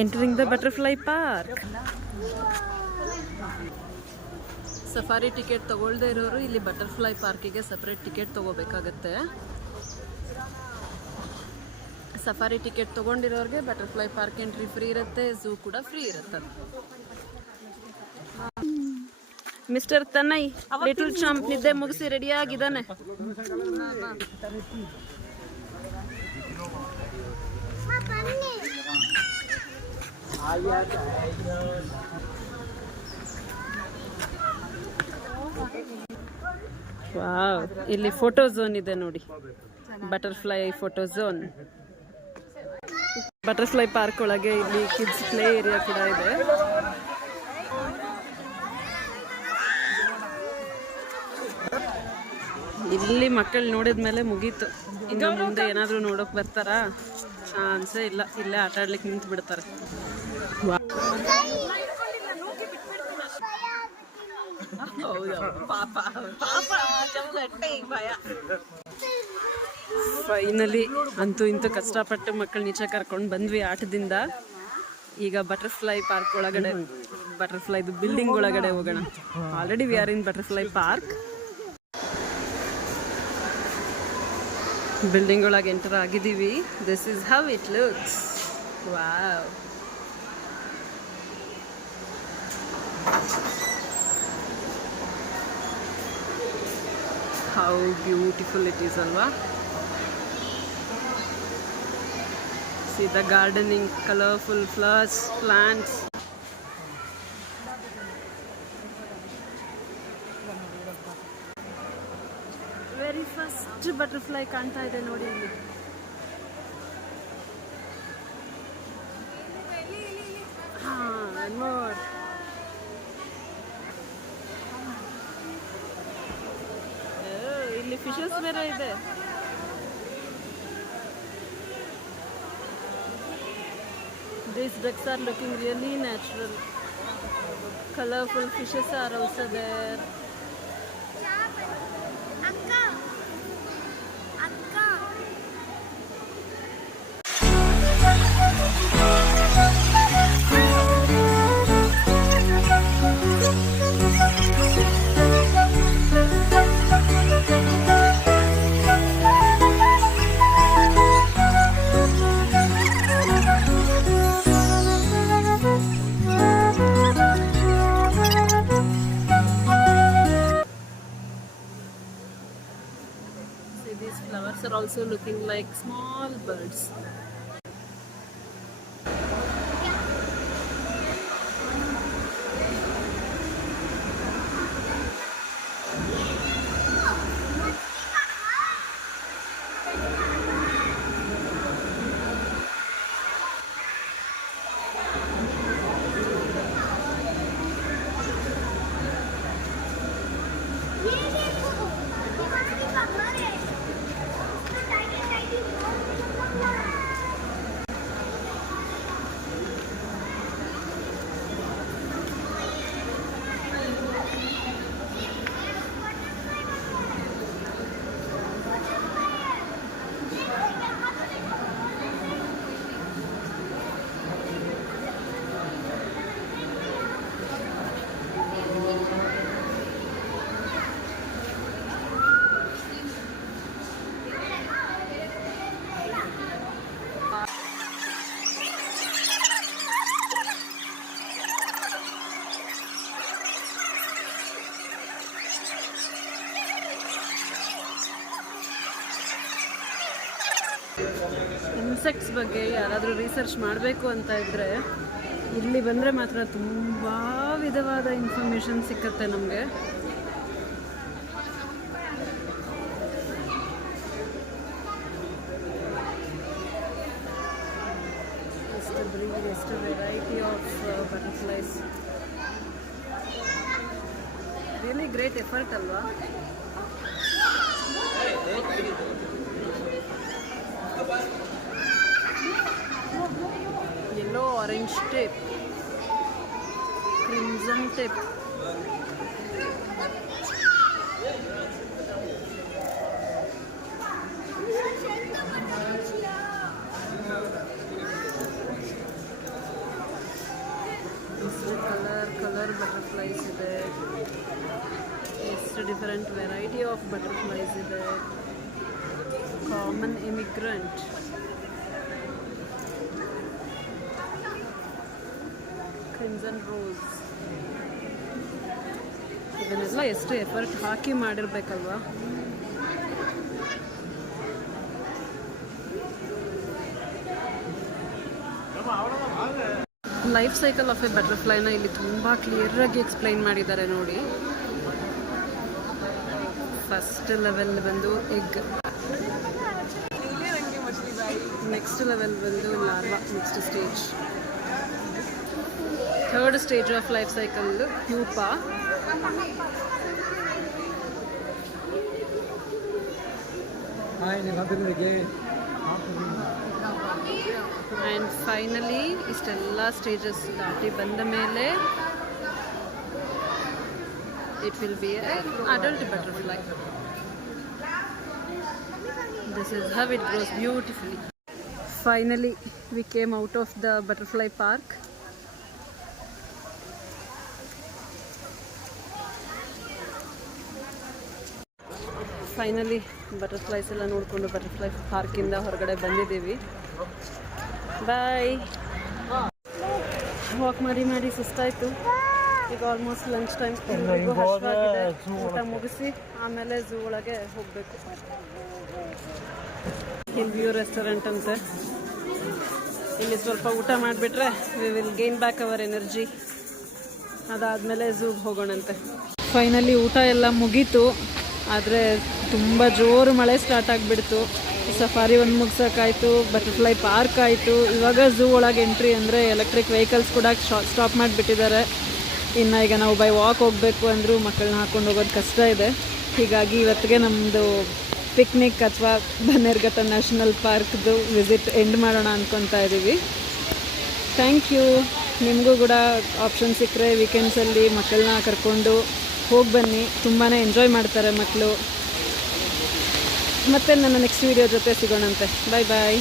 Entering the butterfly park. Safari ticket ತಗೊಳ್ದೇ ಇರೋರು ಇಲ್ಲಿ ಬಟರ್ಫ್ಲೈ ಪಾರ್ಕಿಗೆ ಸಪ್ರೇಟ್ ಟಿಕೆಟ್ ತಗೋಬೇಕಾಗತ್ತೆ. ಸಫಾರಿ ಟಿಕೆಟ್ ತೊಗೊಂಡಿರೋರಿಗೆ ಬಟರ್ಫ್ಲೈ ಪಾರ್ಕ್ ಎಂಟ್ರಿ ಫ್ರೀ ಇರುತ್ತೆ, ಝೂ ಕೂಡ ಫ್ರೀ ಇರುತ್ತೆ. ಮಿಸ್ಟರ್ ತನ್ನೈ ಲಿಟಲ್ ಚಾಂಪ್ ನಿದ್ದೆ ಮುಗಿಸಿ ರೆಡಿ ಆಗಿದ್ದಾನೆ. ವಾವ್, ಇಲ್ಲಿ ಫೋಟೋ ಝೋನ್ ಇದೆ ನೋಡಿ, butterfly photo zone. Butterfly park ಒಳಗೆ ಇಲ್ಲಿ ಕಿಡ್ಸ್ ಪ್ಲೇ ಏರಿಯಾ ಕೂಡ ಇದೆ. ಇಲ್ಲಿ ಮಕ್ಕಳು ನೋಡಿದ್ಮೇಲೆ ಮುಗೀತು, ಇನ್ನು ಮುಂದೆ ಏನಾದರೂ ನೋಡೋಕೆ ಬರ್ತಾರಾ? ಚಾನ್ಸೇ ಇಲ್ಲ, ಇಲ್ಲೇ ಆಟ ಆಡ್ಲಿಕ್ಕೆ ನಿಂತು ಬಿಡ್ತಾರೆ. ಫೈನಲಿ ಅಂತೂ ಇಂತೂ ಕಷ್ಟಪಟ್ಟು ಮಕ್ಕಳು ನೀಚೆ ಕರ್ಕೊಂಡು ಬಂದ್ವಿ ಆಟದಿಂದ. ಈಗ ಬಟರ್ಫ್ಲೈ ಪಾರ್ಕ್ ಒಳಗಡೆ, ಬಟರ್ಫ್ಲೈದು ಬಿಲ್ಡಿಂಗ್ ಒಳಗಡೆ ಹೋಗೋಣ. Already we are in butterfly park. Building ಒಳಗೆ ಎಂಟರ್ ಆಗಿದ್ದೀವಿ. This is how it looks. Wow, how beautiful it is alva. See the gardening, colorful flowers, plants. Very first butterfly ಕಾಣ್ತಾ ಇದೆ ನೋಡಿ ಇಲ್ಲಿ. More. ಇಲ್ಲಿ ಫಿಶಸ್ ಬೇರೆ ಇದೆ. These ducks are looking really natural. Colorful fishes are also there. These flowers are also looking like small birds. Insects ಬಗ್ಗೆ ಯಾರಾದರೂ ರಿಸರ್ಚ್ ಮಾಡಬೇಕು ಅಂತ ಇದ್ದರೆ ಇಲ್ಲಿ ಬಂದರೆ ಮಾತ್ರ ತುಂಬ ವಿಧವಾದ ಇನ್ಫಾರ್ಮೇಷನ್ ಸಿಕ್ಕತ್ತೆ ನಮಗೆ. ಎಷ್ಟು variety of butterflies. Really great effort ಅಲ್ವಾ? Yellow, orange tip, crimson tip. Colour butterflies ಇದೆ, ಎಷ್ಟು ಡಿಫರೆಂಟ್ ವೆರೈಟಿ ಆಫ್ ಬಟರ್ಫ್ಲೈಸ್ ಇದೆ. ಕಾಮನ್ ಇಮಿಗ್ರೆಂಟ್, ಕ್ರಿಮ್ಸನ್ ರೋಸ್, ಇದನ್ನೆಲ್ಲ ಎಷ್ಟು ಎಫರ್ಟ್ ಹಾಕಿ ಮಾಡಿರ್ಬೇಕಲ್ವಾ. ಲೈಫ್ ಸೈಕಲ್ ಆಫ್ ಎ ಬಟರ್ಫ್ಲೈನ ಇಲ್ಲಿ ತುಂಬ ಕ್ಲಿಯರಾಗಿ ಎಕ್ಸ್ಪ್ಲೈನ್ ಮಾಡಿದ್ದಾರೆ ನೋಡಿ. ಫಸ್ಟ್ ಲೆವೆಲ್ ಬಂದು ಎಗ್, ನೆಕ್ಸ್ಟ್ ಲೆವೆಲ್ ಬಂದು larva, next stage. Third stage of life cycle pupa, and finally ಇಷ್ಟೆಲ್ಲ ಸ್ಟೇಜಸ್ ದಾಟಿ ಬಂದ ಮೇಲೆ it will be an adult butterfly. This is how it grows beautifully. Finally we came out of the butterfly park. Finally butterflies ಎಲ್ಲ ನೋಡಿಕೊಂಡು ಬಟರ್ಫ್ಲೈ ಪಾರ್ಕಿಂದ ಹೊರಗಡೆ ಬಂದಿದ್ದೀವಿ. ಬಾಯ್. ವಾಕ್ ಮಾಡಿ ಸುಸ್ತಾಯಿತು. ಈಗ ಆಲ್ಮೋಸ್ಟ್ ಲಂಚ್ ಟೈಮ್, ಹಶ್ವಾಗಿದೆ. ಊಟ ಮುಗಿಸಿ ಆಮೇಲೆ ಝೂ ಒಳಗೆ ಹೋಗಬೇಕು. ಹಿಲ್ ವ್ಯೂ ರೆಸ್ಟೋರೆಂಟ್ ಅಂತೆ. ಇಲ್ಲಿ ಸ್ವಲ್ಪ ಊಟ ಮಾಡಿಬಿಟ್ರೆ we will gain back hour energy. ಅದಾದಮೇಲೆ ಝೂಗೆ ಹೋಗೋಣಂತೆ. ಫೈನಲಿ ಊಟ ಎಲ್ಲ ಮುಗೀತು, ಆದರೆ ತುಂಬ ಜೋರು ಮಳೆ ಸ್ಟಾರ್ಟ್ ಆಗಿಬಿಡ್ತು. ಸಫಾರಿ ಒಂದು ಮುಗ್ಸೋಕ್ಕಾಯಿತು, ಬಟರ್ಫ್ಲೈ ಪಾರ್ಕ್ ಆಯಿತು. ಇವಾಗ ಝೂ ಒಳಗೆ ಎಂಟ್ರಿ ಅಂದರೆ ಎಲೆಕ್ಟ್ರಿಕ್ ವೆಹಿಕಲ್ಸ್ ಕೂಡ ಸ್ಟಾಪ್ ಮಾಡಿಬಿಟ್ಟಿದ್ದಾರೆ. ಇನ್ನು ಈಗ ನಾವು ಬೈ ವಾಕ್ ಹೋಗಬೇಕು ಅಂದರೂ ಮಕ್ಕಳನ್ನ ಹಾಕ್ಕೊಂಡು ಹೋಗೋದು ಕಷ್ಟ ಇದೆ. ಹೀಗಾಗಿ ಇವತ್ತಿಗೆ ನಮ್ಮದು ಪಿಕ್ನಿಕ್ ಅಥವಾ ಬನ್ನೇರುಘಟ್ಟ ನ್ಯಾಷನಲ್ ಪಾರ್ಕ್ದು ವಿಸಿಟ್ ಎಂಡ್ ಮಾಡೋಣ ಅಂದ್ಕೊತಾ ಇದ್ದೀವಿ. Thank you. ನಿಮಗೂ ಕೂಡ ಆಪ್ಷನ್ ಸಿಕ್ಕರೆ ವೀಕೆಂಡ್ಸಲ್ಲಿ ಮಕ್ಕಳನ್ನ ಕರ್ಕೊಂಡು ಹೋಗಿ ಬನ್ನಿ, ತುಂಬಾ ಎಂಜಾಯ್ ಮಾಡ್ತಾರೆ ಮಕ್ಕಳು. ಮತ್ತು ನನ್ನ ನೆಕ್ಸ್ಟ್ ವೀಡಿಯೋ ಜೊತೆ ಸಿಗೋಣಂತೆ. ಬಾಯ್ ಬಾಯ್.